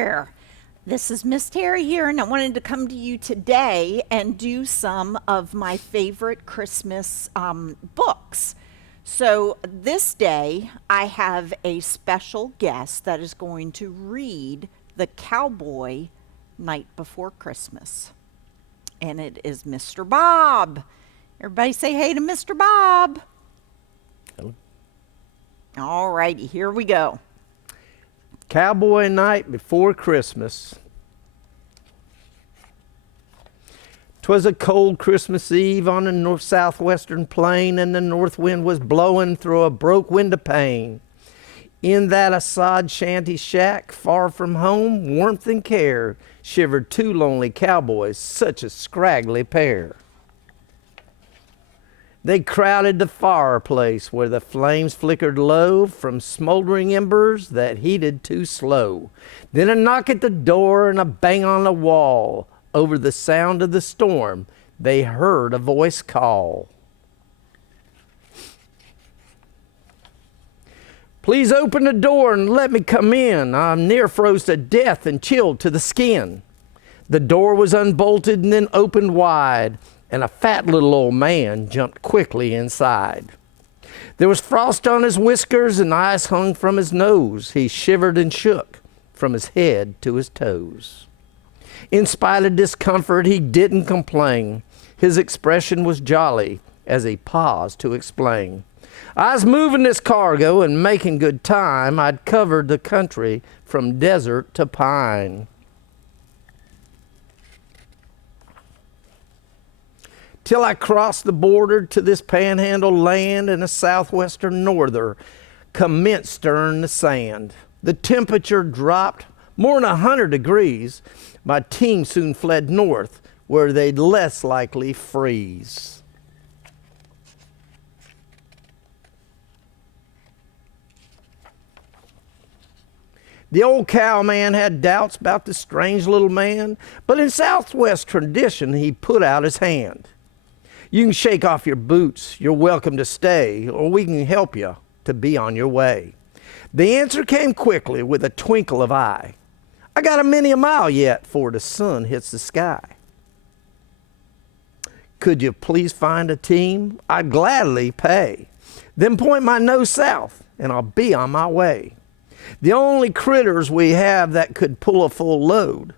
there. This is Miss Terry here, and I wanted to come to you today and do some of my favorite Christmas books. So, this day, I have a special guest that is going to read The Cowboy Night Before Christmas. And it is Mr. Bob. Everybody say hey to Mr. Bob. Hello. All righty, here we go. Cowboy Night Before Christmas. 'Twas a cold Christmas Eve on the southwestern plain, and the north wind was blowing through a broke window pane. In that sod shanty shack, far from home, warmth and care, shivered two lonely cowboys, such a scraggly pair. They crowded the fireplace where the flames flickered low from smoldering embers that heated too slow. Then a knock at the door and a bang on the wall. Over the sound of the storm, they heard a voice call. Please open the door and let me come in. I'm near froze to death and chilled to the skin. The door was unbolted and then opened wide, and a fat little old man jumped quickly inside. There was frost on his whiskers and ice hung from his nose. He shivered and shook from his head to his toes. In spite of discomfort, he didn't complain. His expression was jolly as he paused to explain. I was moving this cargo and making good time. I'd covered the country from desert to pine. Till I crossed the border to this panhandle land, and a southwestern norther commenced stirring the sand. The temperature dropped more than 100 degrees. My team soon fled north, where they'd less likely freeze. The old cowman had doubts about the strange little man, but in Southwest tradition, he put out his hand. You can shake off your boots, you're welcome to stay, or we can help you to be on your way. The answer came quickly with a twinkle of eye. I got many a mile yet before the sun hits the sky. Could you please find a team? I'd gladly pay. Then point my nose south, and I'll be on my way. The only critters we have that could pull a full load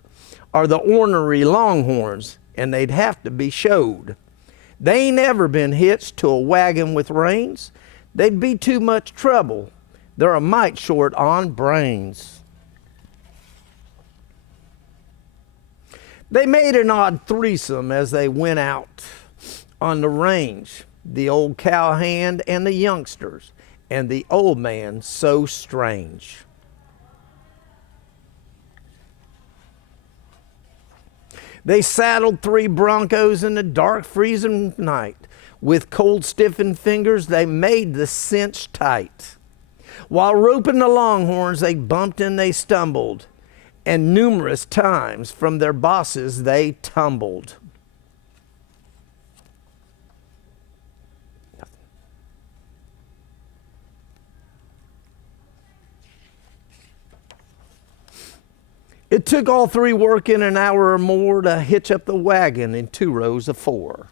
are the ornery longhorns, and they'd have to be showed. They ain't ever been hitched to a wagon with reins. They'd be too much trouble. They're a mite short on brains. They made an odd threesome as they went out on the range, the old cowhand and the youngsters, and the old man so strange. They saddled 3 broncos in the dark freezing night. With cold stiffened fingers, they made the cinch tight. While roping the longhorns, they bumped and they stumbled, and numerous times from their bosses they tumbled. It took all 3 working an hour or more to hitch up the wagon in 2 rows of 4.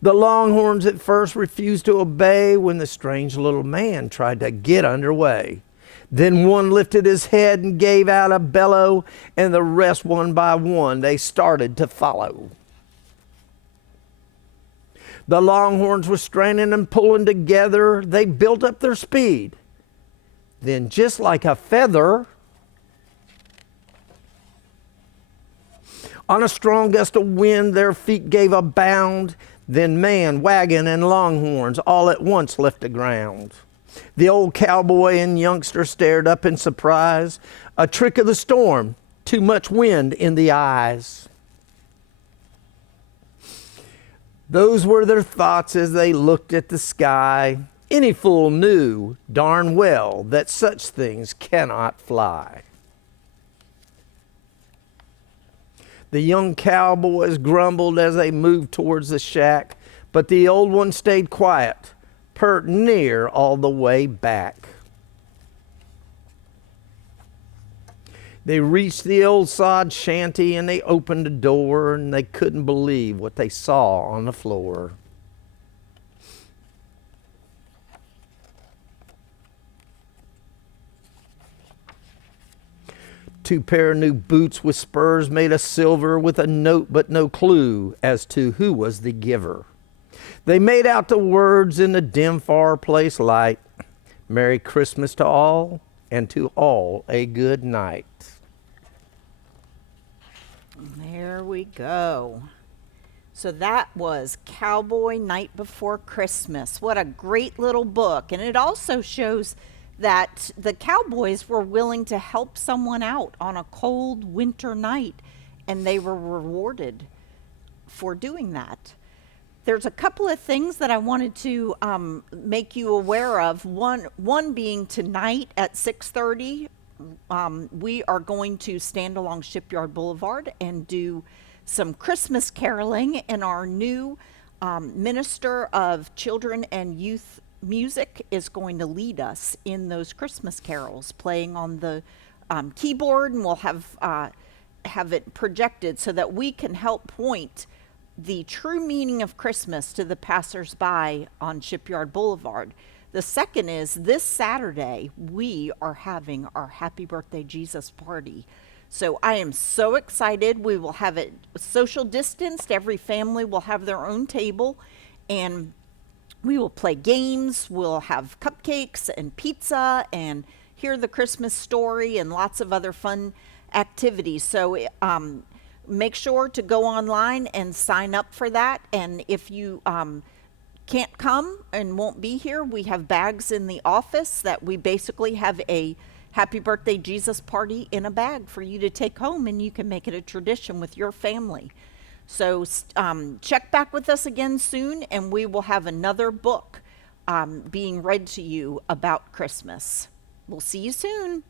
The longhorns at first refused to obey when the strange little man tried to get underway. Then one lifted his head and gave out a bellow, and the rest, one by one, they started to follow. The longhorns were straining and pulling together. They built up their speed. Then, just like a feather, on a strong gust of wind, their feet gave a bound. Then man, wagon, and longhorns all at once left the ground. The old cowboy and youngster stared up in surprise. A trick of the storm, too much wind in the eyes. Those were their thoughts as they looked at the sky. Any fool knew darn well that such things cannot fly. The young cowboys grumbled as they moved towards the shack, but the old one stayed quiet, pert near all the way back. They reached the old sod shanty and they opened the door and they couldn't believe what they saw on the floor. Two pair of new boots with spurs made of silver with a note but no clue as to who was the giver. They made out the words in the dim fireplace light, Merry Christmas to all, and to all a good night. There we go. So that was Cowboy Night Before Christmas. What a great little book. And it also shows that the cowboys were willing to help someone out on a cold winter night, and they were rewarded for doing that. There's a couple of things that I wanted to make you aware of. One being tonight at 6:30, we are going to stand along Shipyard Boulevard and do some Christmas caroling, and our new minister of children and youth music is going to lead us in those Christmas carols, playing on the keyboard, and we'll have it projected so that we can help point the true meaning of Christmas to the passersby on Shipyard Boulevard. The second is this Saturday, we are having our Happy Birthday Jesus party. So I am so excited. We will have it social distanced. Every family will have their own table, and we will play games. We'll have cupcakes and pizza and hear the Christmas story and lots of other fun activities. So make sure to go online and sign up for that. And if you can't come and won't be here, we have bags in the office that we basically have a Happy Birthday Jesus party in a bag for you to take home, and you can make it a tradition with your family. So check back with us again soon, and we will have another book being read to you about Christmas. We'll see you soon.